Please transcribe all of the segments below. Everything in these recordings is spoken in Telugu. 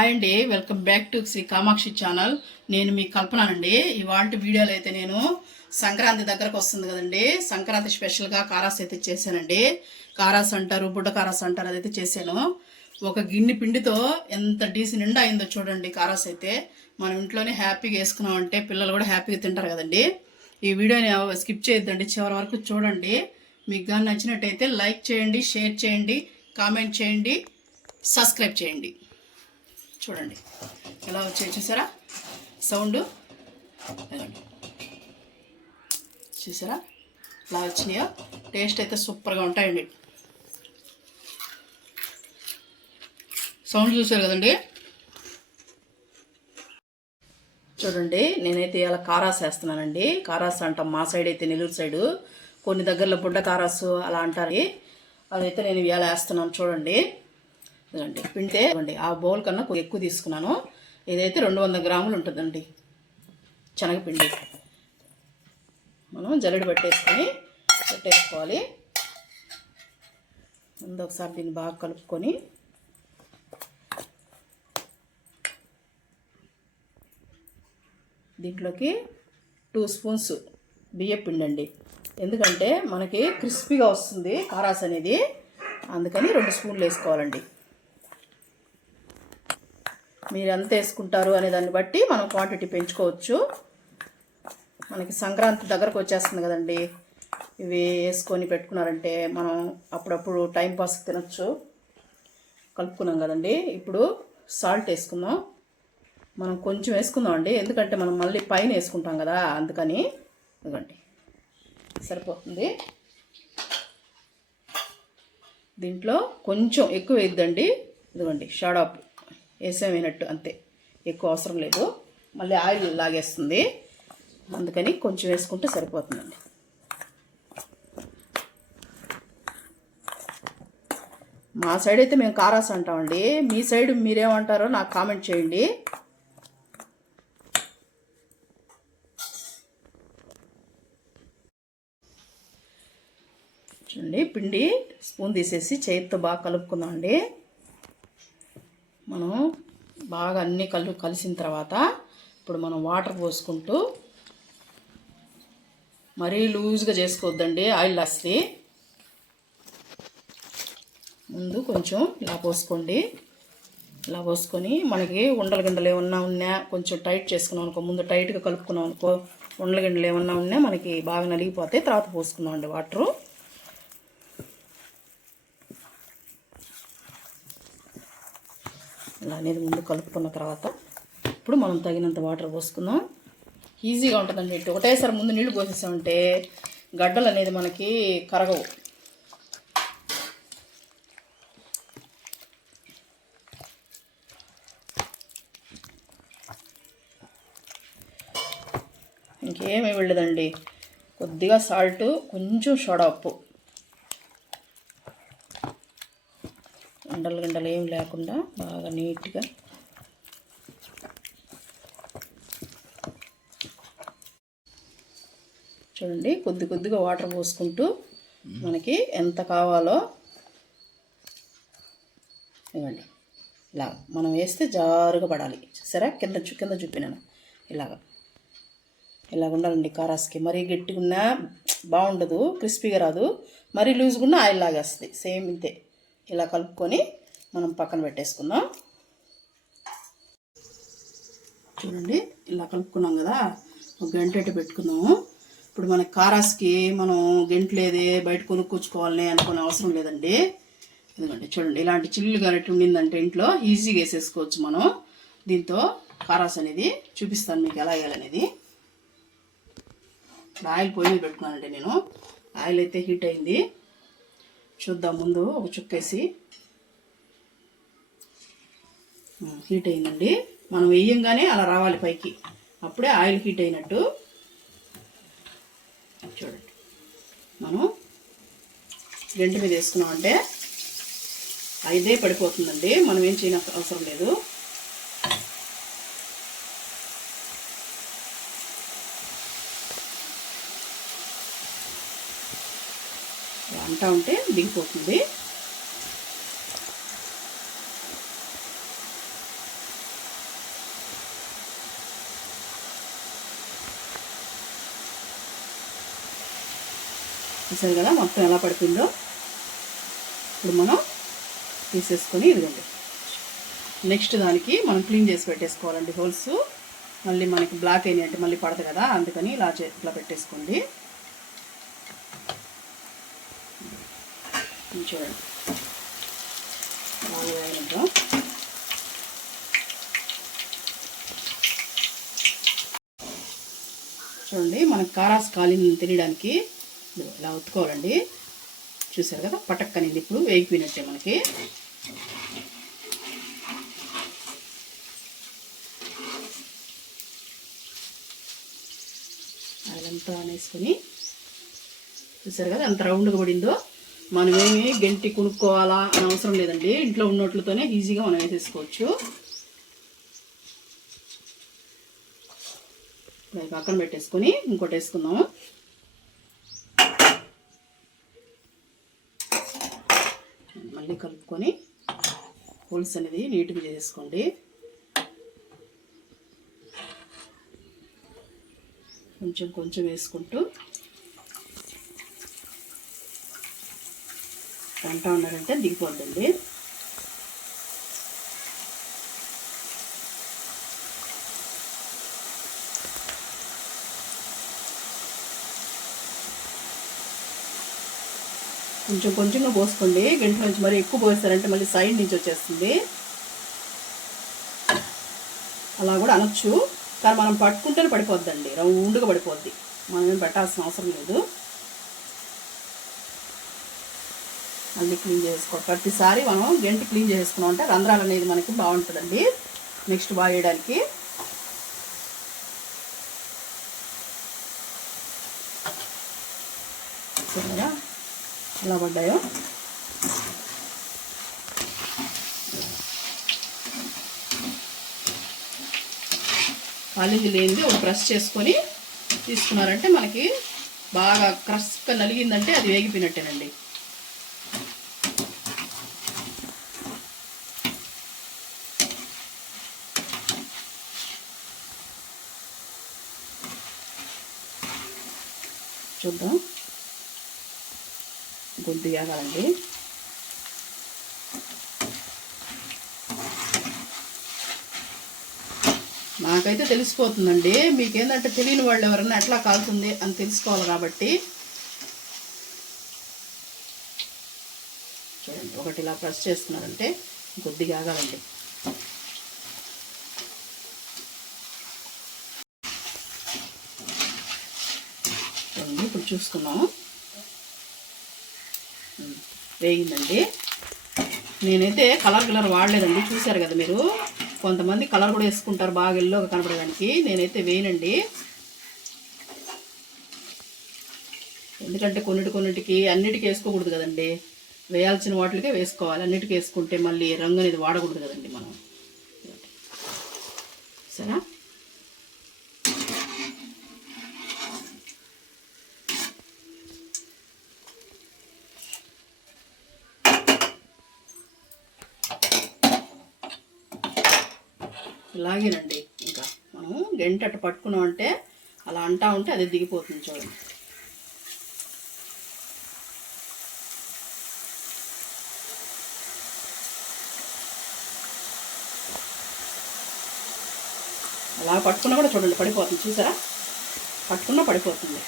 హాయ్ అండి welcome back to Sri Kamakshi channel నేను మీ కల్పన అండి. ఇవాళ వీడియోలో అయితే నేను సంక్రాంతి దగ్గరకు వస్తుంది కదండి. సంక్రాంతి స్పెషల్గా కారాస్ అయితే చేశానండి. కారాస్ అంటారు బుడ్డ కారాస్ అంటారు అదైతే చేశాను. ఒక గిన్నె పిండితో ఎంత డీసి నిండా అయిందో చూడండి కారాస్ అయితే. మనం ఇంట్లోనే హ్యాపీగా వేసుకున్నామంటే పిల్లలు కూడా హ్యాపీగా తింటారు కదండి. ఈ వీడియోని స్కిప్ చేయొద్దండి చివరి వరకు చూడండి. మీకు కానీ నచ్చినట్టయితే లైక్ చేయండి షేర్ చేయండి కామెంట్ చేయండి సబ్స్క్రైబ్ చేయండి. చూడండి. ఎలా వచ్చాయి చూసారా? సౌండ్. చూసారా? ఎలా వచ్చినాయో? టేస్ట్ అయితే సూపర్గా ఉంటాయండి. సౌండ్ చూసారు కదండి? చూడండి నేనైతే ఇలా కారాస్ వేస్తున్నానండి. కారాస్ అంటాం మా సైడ్ అయితే నెల్లూరు సైడు. కొన్ని దగ్గరలో బుడ్డ కారాసు అలా అంటారు. అదైతే నేను ఇవాళ వేస్తున్నాను చూడండి. ఇదండి పింటే ఇవ్వండి ఆ బౌల్ కన్నా కొద్దిగా ఎక్కువ తీసుకున్నాను. ఇదైతే రెండు వందల గ్రాములు ఉంటుందండి శనగపిండి. మనం జల్లెడ పెట్టేసుకొని పెట్టేసుకోవాలి. ముందు ఒకసారి దీన్ని బాగా కలుపుకొని దీంట్లోకి టూ స్పూన్స్ బియ్యం పిండి అండి ఎందుకంటే మనకి క్రిస్పీగా వస్తుంది కారాస్ అనేది. అందుకని రెండు స్పూన్లు వేసుకోవాలండి. మీరు ఎంత వేసుకుంటారు అనే దాన్ని బట్టి మనం క్వాంటిటీ పెంచుకోవచ్చు. మనకి సంక్రాంతి దగ్గరకు వచ్చేస్తుంది కదండి. ఇవి వేసుకొని పెట్టుకున్నారంటే మనం అప్పుడప్పుడు టైం పాస్ తినచ్చు. కలుపుకున్నాం కదండి. ఇప్పుడు సాల్ట్ వేసుకుందాం. మనం కొంచెం వేసుకుందాం అండి. ఎందుకంటే మనం మళ్ళీ పైన వేసుకుంటాం కదా అందుకని ఇదిగోండి. సరిపోతుంది. దీంట్లో కొంచెం ఎక్కువ వేయద్దండి. ఇదిగోండి షాడాపు వేసామైనట్టు అంతే. ఎక్కువ అవసరం లేదు. మళ్ళీ ఆయిల్ లాగేస్తుంది. అందుకని కొంచెం వేసుకుంటే సరిపోతుందండి. మా సైడ్ అయితే మేము కారాస్ అంటామండి. మీ సైడ్ మీరేమంటారో నాకు కామెంట్ చేయండి. చూడండి పిండి స్పూన్ తీసేసి చేతితో బాగా కలుపుకుందామండి. మనం బాగా అన్నీ కలు కలిసిన తర్వాత ఇప్పుడు మనం వాటర్ పోసుకుంటూ మరీ లూజ్గా చేసుకోవద్దండి ఆయిల్ వస్తుంది ముందు కొంచెం ఇలా పోసుకోండి. ఇలా పోసుకొని మనకి ఉండల గిండలు ఏమన్నా ఉన్నా కొంచెం టైట్ చేసుకున్నాం అనుకో ముందు టైట్గా కలుపుకున్నాం అనుకో ఉండల గిండలు ఏమన్నా ఉన్నా మనకి బాగా నలిగిపోతే తర్వాత పోసుకున్నాం అండి వాటరు. ఇలా అనేది ముందు కలుపుకున్న తర్వాత ఇప్పుడు మనం తగినంత వాటర్ పోసుకుందాం. ఈజీగా ఉంటుందండి ఇటు. ఒకటేసారి ముందు నీళ్ళు పోసేసామంటే గడ్డలు అనేది మనకి కరగవు. ఇంకేమీ వెళ్ళదండి. కొద్దిగా సాల్ట్ కొంచెం సోడా ఉప్పు. గంటలు గిండలు ఏం లేకుండా బాగా నీట్గా చూడండి కొద్ది కొద్దిగా వాటర్ పోసుకుంటూ మనకి ఎంత కావాలో ఇవ్వండి. ఇలా మనం వేస్తే జారుగా పడాలి. సరే కింద చూ కింద చూపినాను. ఇలాగ. ఇలాగ ఉండాలండి కారాస్కి. మరీ గట్టిగా ఉన్నా బాగుండదు క్రిస్పీగా రాదు. మరీ లూజ్గా ఉన్నా ఆయిల్ లాగేస్తుంది. సేమ్ ఇంతే. ఇలా కలుపుకొని మనం పక్కన పెట్టేసుకుందాం. చూడండి ఇలా కలుపుకున్నాం కదా. ఒక గంట పెట్టుకుందాము. ఇప్పుడు మన కారాస్కి మనం గంటలేదే బయట కొనుక్కొచ్చుకోవాలని అనుకునే అవసరం లేదండి. ఎందుకంటే చూడండి ఇలాంటి చిల్లు కరెక్ట్ ఉండిందంటే ఇంట్లో ఈజీగా వేసేసుకోవచ్చు మనం. దీంతో కారాస్ అనేది చూపిస్తాను మీకు ఎలా వేయాలనేది. ఇప్పుడు ఆయిల్ పొయ్యి పెట్టుకున్నానండి నేను. ఆయిల్ అయితే హీట్ అయింది. చూద్దాం ముందు ఒక చుక్కేసి. హీట్ అయిందండి. మనం వేయంగానే అలా రావాలి పైకి. అప్పుడే ఆయిల్ హీట్ అయినట్టు. చూడండి. మనం గంట మీద వేసుకున్నామంటే ఐదే పడిపోతుందండి. మనం ఏం చేయన అవసరం లేదు. అంటా ఉంటే దిగిపోతుంది. చూసారు కదా మొత్తం ఎలా పడుతుందో ఇప్పుడు మనం తీసేసుకొని ఇదిగండి. నెక్స్ట్ దానికి మనం క్లీన్ చేసి పెట్టేసుకోవాలండి హోల్స్. మళ్ళీ మనకి బ్లాక్ అయినాయి అంటే మళ్ళీ పడదు కదా అందుకని ఇలా ఇట్లా పెట్టేసుకోండి. చూడండి బాగా వేయనిద్దాం. చూడండి మనకు కారాస్ కాలిని తినడానికి ఇలా ఉత్తుకోవాలండి చూసారు కదా పటక్ అనేది ఇప్పుడు వేగిపోయినట్టే మనకి. అదంతా అనేసుకొని చూసారు కదా ఎంత రౌండ్గా పడిందో. మనమేమి గంటి కొనుక్కోవాలా అని అవసరం లేదండి. ఇంట్లో ఉన్నట్లతోనే ఈజీగా మనం వేసేసుకోవచ్చు. ఇప్పుడు అవి పక్కన పెట్టేసుకొని ఇంకోటి వేసుకుందాము మళ్ళీ కలుపుకొని పులుసు అనేది నీట్గా చేసుకోండి కొంచెం కొంచెం వేసుకుంటూ అంటూ ఉన్నారంటే దిగిపోద్దండి. కొంచెం కొంచెంగా పోసుకోండి. గంట నుంచి మరి ఎక్కువ పోస్తారంటే మళ్ళీ సైడ్ నుంచి వచ్చేస్తుంది. అలా కూడా అనొచ్చు. కానీ మనం పట్టుకుంటేనే పడిపోద్దండి. రౌండ్గా పడిపోద్ది. మనం పెట్టాల్సిన అవసరం లేదు. మళ్ళీ క్లీన్ చేసుకో ప్రతిసారి మనం గంటి క్లీన్ చేసుకున్నాం అంటే రంధ్రాలు అనేది మనకి బాగుంటుందండి. నెక్స్ట్ బాగా వేయడానికి ఎలా పడ్డాయో? కాలింది లేనిది ఒక బ్రష్ చేసుకొని తీసుకున్నారంటే మనకి బాగా క్రస్గా నలిగిందంటే అది వేగిపోయినట్టేనండి. చూద్దాం. గుడ్డు కాదండి. నాకైతే తెలిసిపోతుందండి. మీకేందంటే తెలియని వాళ్ళు ఎవరన్నా ఎట్లా కాలుతుంది అని తెలుసుకోవాలి కాబట్టి. చూడండి ఒకటి ఇలా ప్రెస్ చేస్తున్నారంటే గుద్దిగా ఆగాలండి చూడండి ఇప్పుడు చూసుకున్నాము వేయిందండి వేగిందండి. నేనైతే కలర్ కలర్ వాడలేదండి చూశారు కదా మీరు. కొంతమంది కలర్ కూడా వేసుకుంటారు బాగా ఎల్లో కనపడడానికి. నేనైతే వేయనండి. ఎందుకంటే కొన్నిటి కొన్నిటికి అన్నిటికీ వేసుకోకూడదు కదండి. వేయాల్సిన వాటికే వేసుకోవాలి. అన్నిటికీ వేసుకుంటే మళ్ళీ రంగు అనేది వాడకూడదు కదండి మనం. సరే ఇలాగేనండి. ఇంకా మనం గంట అట్ట పట్టుకున్నాం అంటే అలా అంటా ఉంటే అది దిగిపోతుంది చూడండి. అలా పట్టుకున్నా కూడా చూడండి పడిపోతుంది. చూసారా? పట్టుకున్నా పడిపోతుంది.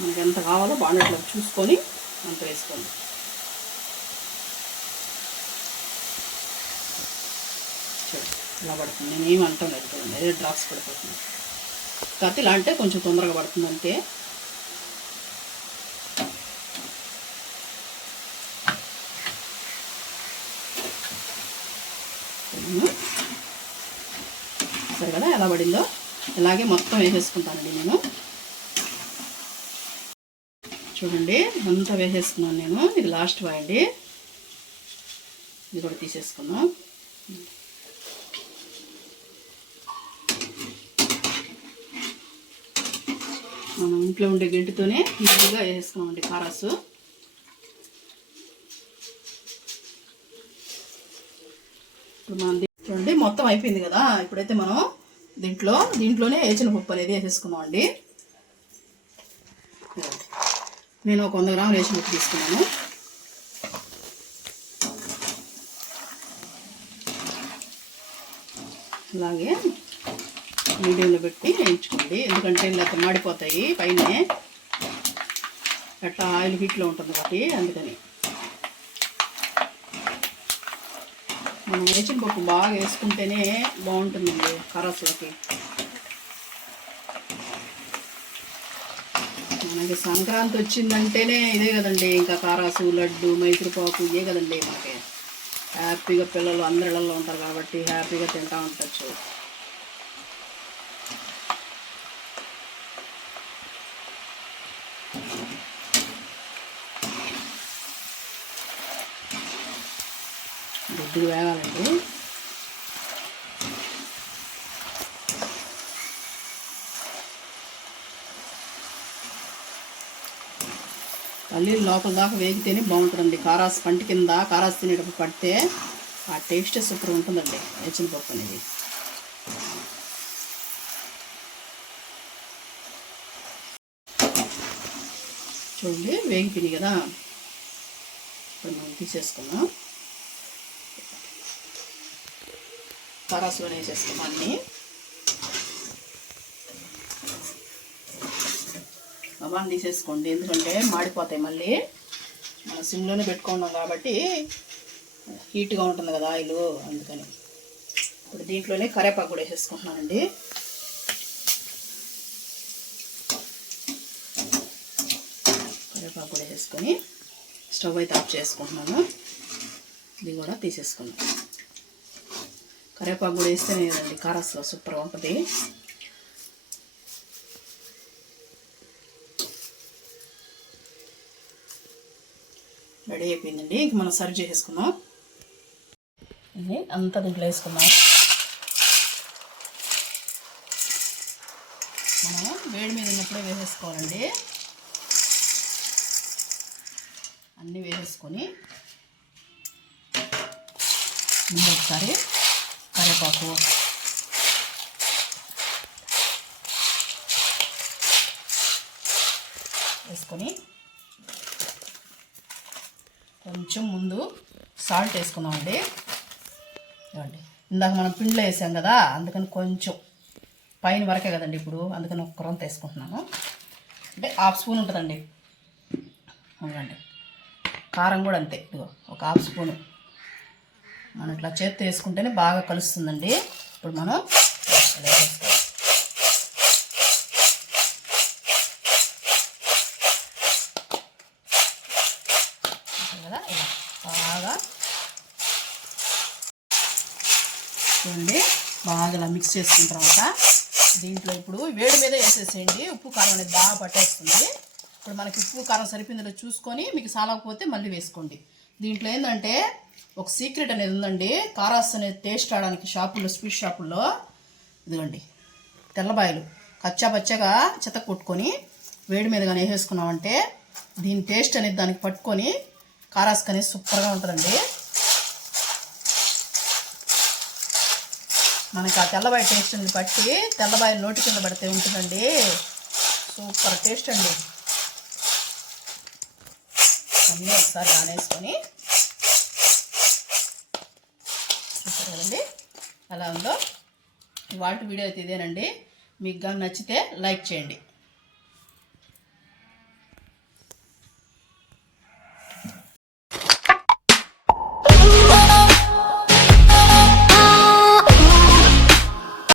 మనకి ఎంత కావాలో బాగా చూసుకొని అంత వేసుకోండి. అలా పడుతుంది. నేను ఏమి అంటాం లేదు అదే డ్రాప్స్ పడిపోతుంది కాకపోతే ఇలా అంటే కొంచెం తొందరగా పడుతుంది అంతే. సరే కదా ఎలా పడిందో ఇలాగే మొత్తం వేసేసుకుంటానండి నేను. చూడండి అంతా వేసేసుకున్నాను నేను. ఇది లాస్ట్ వాయండి. ఇది కూడా తీసేసుకున్నాను మనం ఇంట్లో ఉండే గడ్డితోనే ఈజీగా వేసుకున్నామండి కారాసు. ఇప్పుడు మనం చూడండి మొత్తం అయిపోయింది కదా. ఇప్పుడైతే మనం దీంట్లో దీంట్లోనే వేసిన పప్పు అనేది వేసేసుకున్నామండి. నేను ఒక వంద గ్రాములు వేసిన పప్పు తీసుకున్నాను. అలాగే మీడియంలో పెట్టి వేయించుకోండి. ఎందుకంటే ఇలా మాడిపోతాయి పైన. అట్లా ఆయిల్ హీట్లో ఉంటుంది కాబట్టి అందుకని. మనం వేసిన పప్పు బాగా వేసుకుంటేనే బాగుంటుందండి కరస్లోకి మనకి సంక్రాంతి వచ్చిందంటేనే ఇదే కదండి. ఇంకా కారాసు లడ్డు మైసూరుపాకు ఇదే కదండి మనకి. హ్యాపీగా పిల్లలు అందరిలో ఉంటారు కాబట్టి హ్యాపీగా తింటూ ఉండొచ్చు కొద్దిగా వేగాలండి పల్లీలు లోపల దాకా వేగితేనే బాగుంటుందండి. కారాస్ పంటి కింద కారాస్ తినేటప్పుడు పడితే ఆ టేస్ట్ సూపర్ ఉంటుందండి. వేచిన పప్పు అనేది. చూడండి వేగిపోయినాయి కదా. ఇప్పుడు మనం తీసేసుకున్నాం కారాసులోనే వేసేస్తాం అన్నీ అవాన్ తీసేసుకోండి ఎందుకంటే మాడిపోతాయి మళ్ళీ. మనం సిమ్లోనే పెట్టుకున్నాం కాబట్టి హీట్గా ఉంటుంది కదా ఆయిల్ అందుకని. ఇప్పుడు దీంట్లోనే కరేపాకు కూడా వేసేసుకుంటున్నానండి. కరేపాకు కూడా వేసుకొని స్టవ్ అయితే ఆఫ్ చేసుకుంటున్నాను. ఇది కూడా తీసేసుకున్నాను కరేపాకు కూడా వేస్తేనే కదండి కారస్లో సూపర్గా ఉంటుంది. రెడీ అయిపోయిందండి ఇంక మనం సర్వ్ చేసేసుకుందాం. ఇది అంతా దీంట్లో వేసుకుందాం. మనం వేడి మీద ఉన్నప్పుడే వేసేసుకోవాలండి. అన్నీ వేసేసుకొని ముందు ఒకసారి కరివేపాకు వేసుకొని కొంచెం ముందు సాల్ట్ వేసుకుందామండి ఇవ్వండి ఇందాక మనం పిండిలో వేసాం కదా అందుకని కొంచెం పైన వరకే కదండి ఇప్పుడు అందుకని ఒక రొంత వేసుకుంటున్నాను. అంటే హాఫ్ స్పూన్ ఉంటుందండి. అవునండి. కారం కూడా అంతే. ఇదిగో ఒక హాఫ్ స్పూను. మనం ఇట్లా చేత్తో వేసుకుంటేనే బాగా కలుస్తుందండి. ఇప్పుడు మనం కదా? ఇలా బాగా చూడండి బాగా ఇలా మిక్స్ చేసుకున్న తర్వాత దీంట్లో ఇప్పుడు వేడి మీద వేసేసేయండి. ఉప్పు కారం అనేది బాగా పట్టేస్తుంది. ఇప్పుడు మనకి ఉప్పు కారం సరిపోయిందో చూసుకొని మీకు సాలకపోతే మళ్ళీ వేసుకోండి. దీంట్లో ఏంటంటే ఒక సీక్రెట్ అనేది ఉందండి. కారాస్ అనేది టేస్ట్ రావడానికి షాపుల్లో స్వీట్ షాపుల్లో. ఇదిగోండి తెల్లబాయలు. కచ్చా పచ్చగా చెత్త కొట్టుకొని వేడి మీద కానీ వేసేసుకున్నామంటే దీని టేస్ట్ అనేది దానికి పట్టుకొని కారాస్కి అనేది సూపర్గా ఉంటుందండి. మనకి ఆ తెల్లబాయి టేస్ట్ని బట్టి పట్టి తెల్లబాయి నోటి కింద పడితే ఉంటుందండి. సూపర్ టేస్ట్ అండి. అన్నీ ఒకసారి నానేసుకొని చూసారు కదండి? అలా ఉందో? ఇవాళ వీడియో అయితే ఇదేనండి. మీకు కానీ నచ్చితే లైక్ చేయండి.